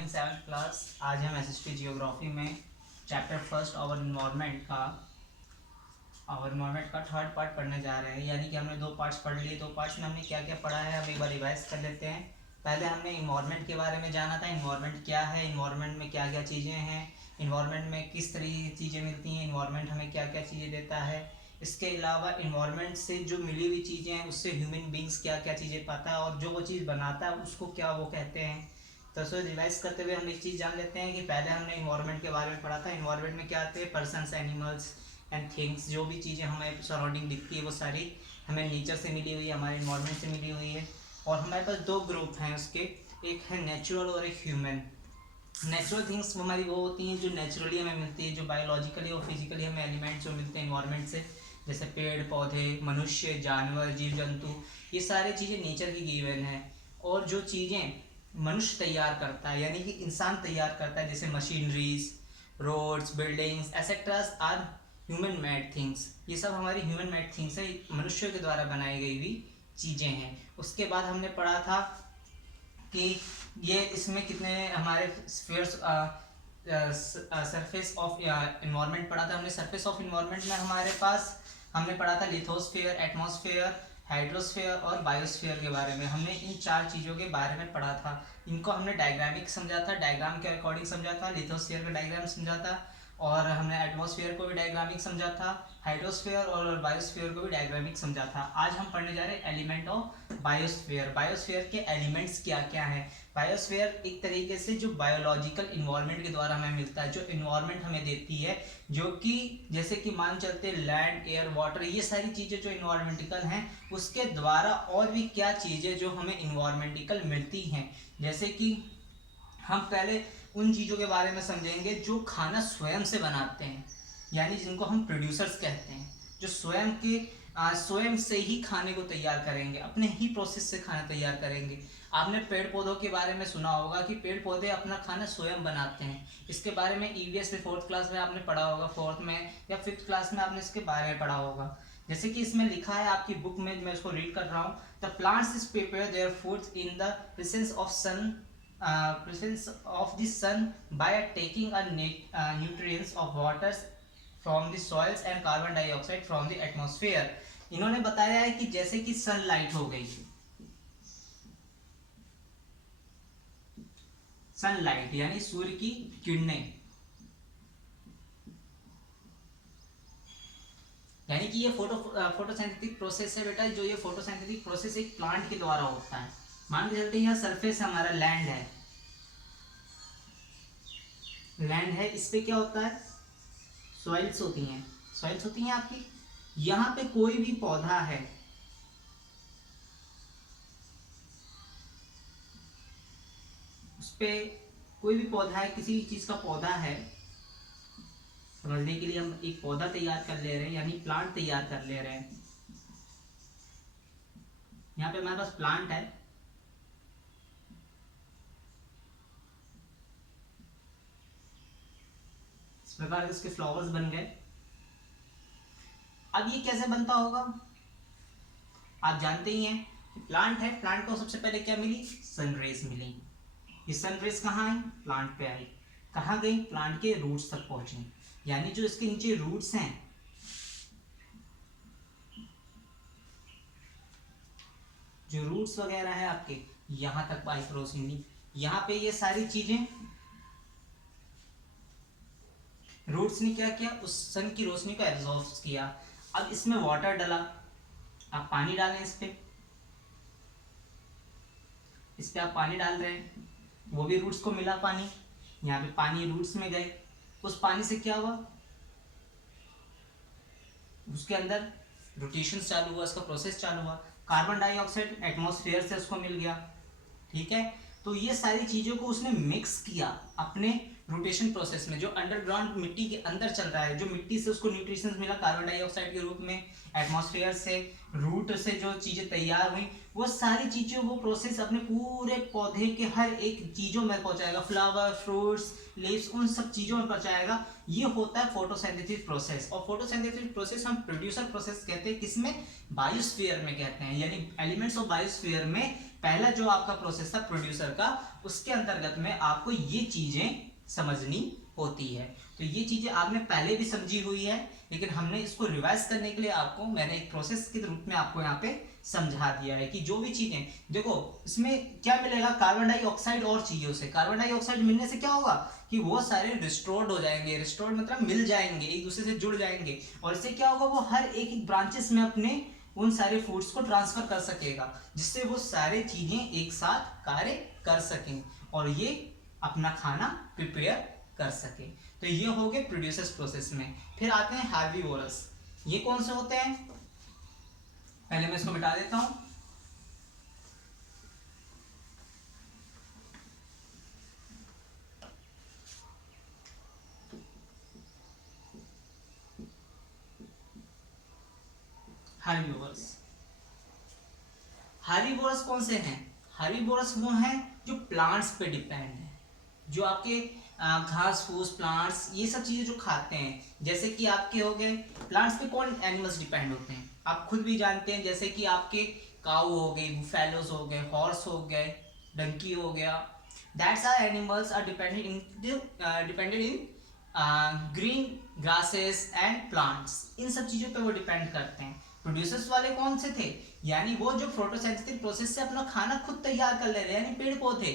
Morning 7th class. आज हम SST geography में चैप्टर फर्स्ट और इन्वायरमेंट का थर्ड पार्ट पढ़ने जा रहे हैं। यानी कि हमने 2 पार्ट्स पढ़ लिए। 2 पार्ट्स में हमने क्या क्या पढ़ा है हम एक बार रिवाइज कर लेते हैं। पहले हमने इन्वायरमेंट के बारे में जाना था। इन्वायरमेंट क्या है, इन्वायरमेंट में क्या क्या चीज़ें हैं, इन्वायरमेंट में किस तरह की चीज़ें मिलती हैं, इन्वायरमेंट हमें क्या क्या चीज़ें देता है। इसके अलावा इन्वायरमेंट से जो मिली हुई चीज़ें हैं उससे ह्यूमन बींग्स क्या क्या चीज़ें पाता है और जो वो चीज़ बनाता है उसको क्या वो कहते हैं। तो सो रिवाइज करते हुए हम एक चीज़ जान लेते हैं कि पहले हमने इन्वायरमेंट के बारे में पढ़ा था। इन्वायरमेंट में क्या आते हैं, पर्सन्स, एनिमल्स एंड थिंग्स। जो भी चीज़ें हमें सराउंडिंग दिखती है वो सारी हमें नेचर से मिली हुई है, हमारे इन्वायरमेंट से मिली हुई है। और हमारे पास 2 ग्रुप हैं उसके, एक है नेचुरल और एक ह्यूमन। नेचुरल थिंग्स हमारी वो होती हैं जो नेचुरली हमें मिलती है, जो बायोलॉजिकली और फिजिकली हमें एलिमेंट्स जो मिलते हैं इन्वायरमेंट से, जैसे पेड़ पौधे, मनुष्य, जानवर, जीव जंतु, ये सारी चीज़ें नेचर की गिवन है। और जो चीज़ें मनुष्य तैयार करता है यानी कि इंसान तैयार करता है, जैसे machineries, roads, buildings etcetera are human made things. ये सब हमारी ह्यूमन मेड थिंग्स है, मनुष्य के द्वारा बनाई गई हुई चीज़ें हैं। उसके बाद हमने पढ़ा था कि ये इसमें कितने हमारे स्फीयर्स, सरफेस ऑफ इन्वायरमेंट पढ़ा था हमने। सरफेस ऑफ इन्वायरमेंट में हमारे पास हमने पढ़ा था लिथोस्फीयर, एटमॉस्फेयर, हाइड्रोस्फीयर और बायोस्फीयर के बारे में। हमने इन 4 चीज़ों के बारे में पढ़ा था। इनको हमने डायग्रामिक समझा था, डायग्राम के अकॉर्डिंग समझा था। लिथोस्फीयर का डायग्राम समझा था और हमने एटमॉस्फेयर को भी डायग्रामिक समझा था, हाइड्रोस्फीयर और बायोस्फीयर को भी डायग्रामिक समझा था। आज हम पढ़ने जा रहे हैं एलिमेंट ऑफ बायोस्फीयर। बायोस्फीयर के एलिमेंट्स क्या क्या हैं। बायोस्फीयर एक तरीके से जो बायोलॉजिकल इन्वायरमेंट के द्वारा हमें मिलता है, जो इन्वायरमेंट हमें देती है, जो कि जैसे कि मान चलते लैंड, एयर, वाटर, ये सारी चीज़ें जो इन्वायरमेंटिकल हैं उसके द्वारा और भी क्या चीज़ें जो हमें इन्वायरमेंटिकल मिलती हैं। जैसे कि हम पहले उन चीज़ों के बारे में समझेंगे जो खाना स्वयं से बनाते हैं, यानी जिनको हम प्रोड्यूसर्स कहते हैं, जो स्वयं से ही खाने को तैयार करेंगे, अपने ही प्रोसेस से खाना तैयार करेंगे। आपने पेड़ पौधों के बारे में सुना होगा कि पेड़ पौधे अपना खाना स्वयं बनाते हैं। इसके बारे में ईवीएस में 4th क्लास में आपने पढ़ा होगा, 4th में या 5th क्लास में आपने इसके बारे में पढ़ा होगा। जैसे कि इसमें लिखा है आपकी बुक में, मैं इसको रीड कर रहा हूँ। The plants is prepare their foods in the presence of the sun by taking nutrients of waters from the soils and carbon dioxide from the atmosphere। इन्होंने बताया है कि जैसे कि सनलाइट हो गई, सनलाइट यानी सूर्य की किरणें, यानी कि ये फोटोसिंथेटिक प्रोसेस है बेटा। जो ये फोटोसिंथेटिक प्रोसेस एक प्लांट के द्वारा होता है। मान के चलते हैं यहाँ सरफेस हमारा लैंड है, लैंड है, इस पे क्या होता है, सॉइल्स होती हैं, सॉइल्स होती हैं आपकी। यहाँ पे कोई भी पौधा है, उस पे कोई भी पौधा है, किसी भी चीज का पौधा है, समझने के लिए हम एक पौधा तैयार कर ले रहे हैं, यानी प्लांट तैयार कर ले रहे हैं। यहाँ पे हमारे पास प्लांट है, इस प्रकार इसके फ्लावर्स बन गए। अब ये कैसे बनता होगा, आप जानते ही हैं। प्लांट है, प्लांट को सबसे पहले क्या मिली, सनरेज मिली। ये सनरेज कहाँ आई, प्लांट पे आई। कहाँ गई, प्लांट के रूट्स तक पहुंची, यानी जो इसके नीचे रूट्स हैं, जो रूट्स वगैरह है आपके, यहां तक आई रोशनी। यहाँ पे ये सारी चीजें रूट्स ने क्या किया, उस सन की रोशनी को एब्जॉर्ब किया। अब इसमें वाटर डाला, आप पानी डालें इस पे आप पानी डाल रहे हैं, वो भी रूट्स को मिला पानी, यहाँ पे पानी रूट्स में गए। उस पानी से क्या हुआ, उसके अंदर रोटेशन चालू हुआ, उसका प्रोसेस चालू हुआ। कार्बन डाइऑक्साइड एटमॉस्फेयर से उसको मिल गया, ठीक है। तो ये सारी चीज़ों को उसने मिक्स किया अपने रोटेशन प्रोसेस में, जो अंडरग्राउंड मिट्टी के अंदर चल रहा है, जो मिट्टी से उसको न्यूट्रिशंस मिला कार्बन डाइऑक्साइड के रूप में, एटमॉस्फेयर से, रूट से जो चीज़ें तैयार हुई, वो सारी चीज़ें वो प्रोसेस अपने पूरे पौधे के हर एक चीज़ों में पहुंचाएगा, फ्लावर, फ्रूट्स, लीव्स, उन सब चीज़ों में पहुंचाएगा। ये होता है फोटोसिंथेसिस प्रोसेस। और फोटोसिंथेसिस प्रोसेस हम प्रोड्यूसर प्रोसेस कहते हैं, किसमें, बायोस्फीयर में कहते हैं। यानी एलिमेंट्स ऑफ बायोस्फीयर में पहला जो आपका प्रोसेस था प्रोड्यूसर का, उसके अंतर्गत में आपको ये चीजें समझनी होती है। तो ये चीजें आपने पहले भी समझी हुई है, लेकिन हमने इसको रिवाइज करने के लिए आपको मैंने एक प्रोसेस के रूप में आपको यहाँ पे समझा दिया है कि जो भी चीजें देखो इसमें क्या मिलेगा, कार्बन डाइऑक्साइड और चाहिए उसे। कार्बन डाइऑक्साइड मिलने से क्या होगा कि वो सारे रिस्टोर्ड हो जाएंगे, रिस्टोर्ड मतलब मिल जाएंगे, एक दूसरे से जुड़ जाएंगे, और इससे क्या होगा वो हर एक ब्रांचेस में अपने उन सारे फूड्स को ट्रांसफर कर सकेगा, जिससे वो सारे चीजें एक साथ कार्य कर सकें और ये अपना खाना प्रिपेयर कर सके। तो ये हो गए प्रोड्यूसर्स प्रोसेस में। फिर आते हैं हार्बीवोरस। ये कौन से होते हैं, पहले मैं इसको मिटा देता हूं। हार्बीवोरस, हार्बीवोरस कौन से हैं? हार्बीवोरस वो हैं जो प्लांट्स पे डिपेंड है, जो आपके घास फूस प्लांट्स ये सब चीजें जो खाते हैं। जैसे कि आपके हो गए प्लांट्स पे कौन एनिमल्स डिपेंड होते हैं, आप खुद भी जानते हैं, जैसे कि आपके काऊ हो गई, बुफेलोस हो गए, हॉर्स हो गए, डंकी हो गया, that's are animals are dependent in green grasses and plants. इन सब चीजों पे वो डिपेंड करते हैं। प्रोड्यूसर्स वाले कौन से थे, यानी वो जो फोटोसिंथेसिस प्रोसेस से अपना खाना खुद तैयार कर ले रहे हैं, यानी पेड़ पौधे।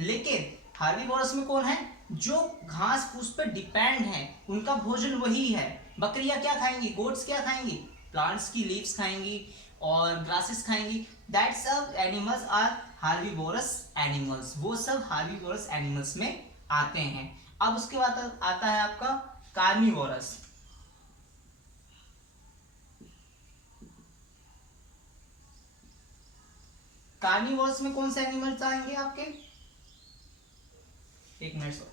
लेकिन हार्बीवोरस में कौन है, जो घास फूस पर डिपेंड है, उनका भोजन वही है। बकरियां क्या खाएंगी, गोट्स क्या खाएंगी, प्लांट्स की लीव्स खाएंगी और ग्रासेस खाएंगी। दैट सब एनिमल्स आर हार्बीवोरस एनिमल्स, वो सब हार्बीवोरस एनिमल्स में आते हैं। अब उसके बाद आता है आपका कार्निवोरस। कार्निवोरस में कौन से एनिमल्स आएंगे आपके, एक मिनट सो।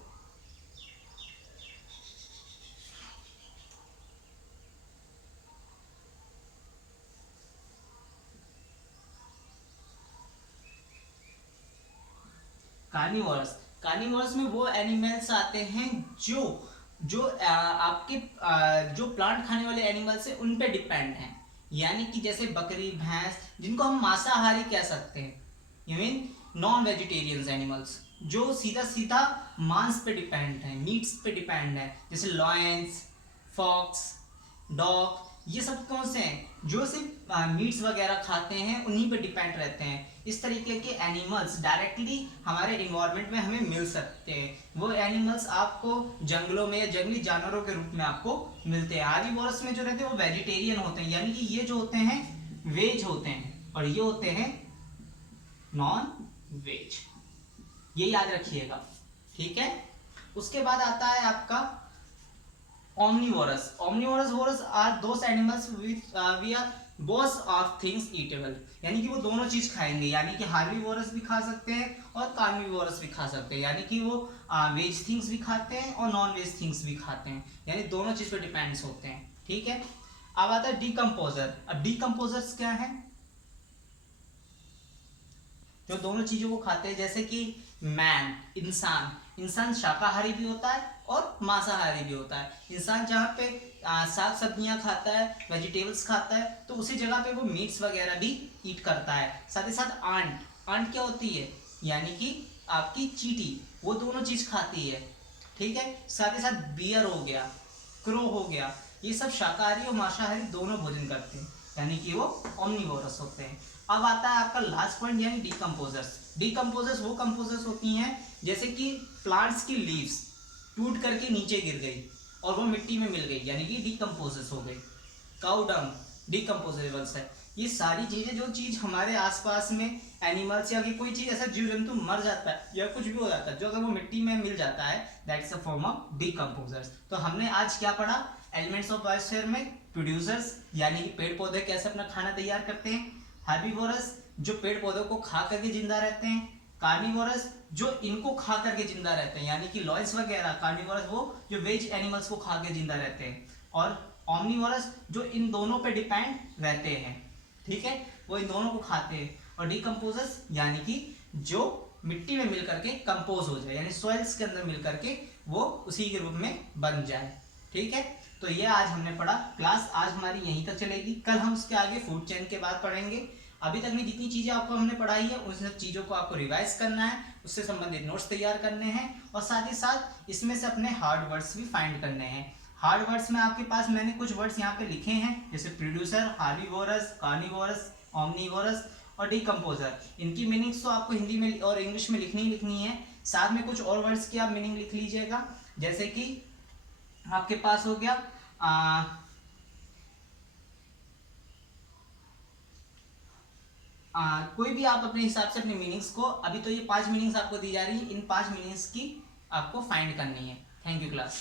कार्निवोरस, कार्निवोरस में वो एनिमल्स आते हैं जो जो आपके जो प्लांट खाने वाले एनिमल्स है उन पे डिपेंड हैं, यानी कि जैसे बकरी भैंस, जिनको हम मांसाहारी कह सकते हैं, you mean non vegetarians animals, जो सीधा सीधा मांस पे डिपेंड है, मीट्स पे डिपेंड है, जैसे लॉयंस, फॉक्स, डॉग, ये सब कौन से हैं जो सिर्फ मीट्स वगैरह खाते हैं, उन्हीं पे डिपेंड रहते हैं। इस तरीके के एनिमल्स डायरेक्टली हमारे इन्वायरमेंट में हमें मिल सकते हैं। वो एनिमल्स आपको जंगलों में या जंगली जानवरों के रूप में आपको मिलते हैं। हार्बीवोरस में जो रहते हैं वो वेजिटेरियन होते हैं, यानी कि ये जो होते हैं वेज होते हैं और ये होते हैं नॉन वेज, ये याद रखिएगा, ठीक है। उसके बाद आता है आपका omnivorous. Omnivorous are those animals with we are both of things eatable, यानी कि वो दोनों चीज खाएंगे, यानी कि हार्बीवोरस भी खा सकते हैं और कार्निवोरस भी खा सकते हैं, यानी कि वो वेज थिंग्स भी खाते हैं और नॉन वेज थिंग्स भी खाते हैं, यानी दोनों चीज पे डिपेंड्स होते हैं, ठीक है। अब आता है डिकम्पोजर। अब डिकम्पोजर्स क्या है, जो दोनों चीजों को खाते हैं, जैसे कि मैन, इंसान, इंसान शाकाहारी भी होता है और मांसाहारी भी होता है। इंसान जहाँ पे साग सब्जियां खाता है, वेजिटेबल्स खाता है, तो उसी जगह पे वो मीट्स वगैरह भी ईट करता है। साथ ही साथ आंट, आंट क्या होती है, यानी कि आपकी चींटी, वो दोनों चीज खाती है, ठीक है। साथ ही साथ बियर हो गया, क्रो हो गया, ये सब शाकाहारी और मांसाहारी दोनों भोजन करते हैं, यानी कि वो ओमनिवोरस होते हैं। अब आता है आपका लास्ट पॉइंट, यानी डिकम्पोजर्स। डिकम्पोजर्स वो कंपोजर्स होती हैं जैसे कि प्लांट्स की लीव्स टूट करके नीचे गिर गई और वो मिट्टी में मिल गई, यानी कि डिकम्पोजर्स हो गई। काउ डंग डिकम्पोजेबल्स है। ये सारी चीजें, जो चीज हमारे आसपास में एनिमल्स या कि कोई चीज ऐसा जीव जंतु मर जाता है या कुछ भी हो जाता है, जो अगर वो मिट्टी में मिल जाता है, that's a form of decomposers. तो हमने आज क्या पढ़ा, एलिमेंट्स ऑफ बायोस्फीयर में प्रोड्यूसर्स, यानी कि पेड़ पौधे कैसे अपना खाना तैयार करते हैं, हार्बीवोरस जो पेड़ पौधों को खा करके जिंदा रहते हैं, कार्निवोरस जो इनको खा करके जिंदा रहते हैं, यानी कि लॉयंस वगैरह, कार्निवोरस वो जो वेज एनिमल्स को खा के जिंदा रहते हैं, और ओमनिवोरस जो इन दोनों पे डिपेंड रहते हैं, ठीक है, वो इन दोनों को खाते हैं। और डिकम्पोजर्स यानी कि जो मिट्टी में मिल करके कंपोज हो जाए, यानी सॉइल्स के अंदर मिल करके वो उसी के रूप में बन जाए, ठीक है। तो ये आज हमने पढ़ा। क्लास आज हमारी यहीं तक चलेगी, कल हम उसके आगे फूड चेन के बाद पढ़ेंगे अभी तक में जितनी चीज़ें आपको हमने पढ़ाई है उन सब चीज़ों को आपको रिवाइज करना है, उससे संबंधित नोट्स तैयार करने हैं और साथ ही साथ इसमें से अपने हार्ड वर्ड्स भी फाइंड करने हैं। हार्ड वर्ड्स में आपके पास मैंने कुछ वर्ड्स यहाँ पे लिखे हैं, जैसे प्रोड्यूसर, हार्बीवोरस, कार्निवोरस, ओमनीवोरस और डिकम्पोजर। इनकी मीनिंग्स तो आपको हिंदी में और इंग्लिश में लिखनी ही लिखनी है। साथ में कुछ और वर्ड्स की आप मीनिंग लिख लीजिएगा, जैसे कि आपके पास हो गया कोई भी आप अपने हिसाब से अपनी मीनिंग्स को, अभी तो ये 5 मीनिंग्स आपको दी जा रही है, इन 5 मीनिंग्स की आपको फाइंड करनी है। Thank you class.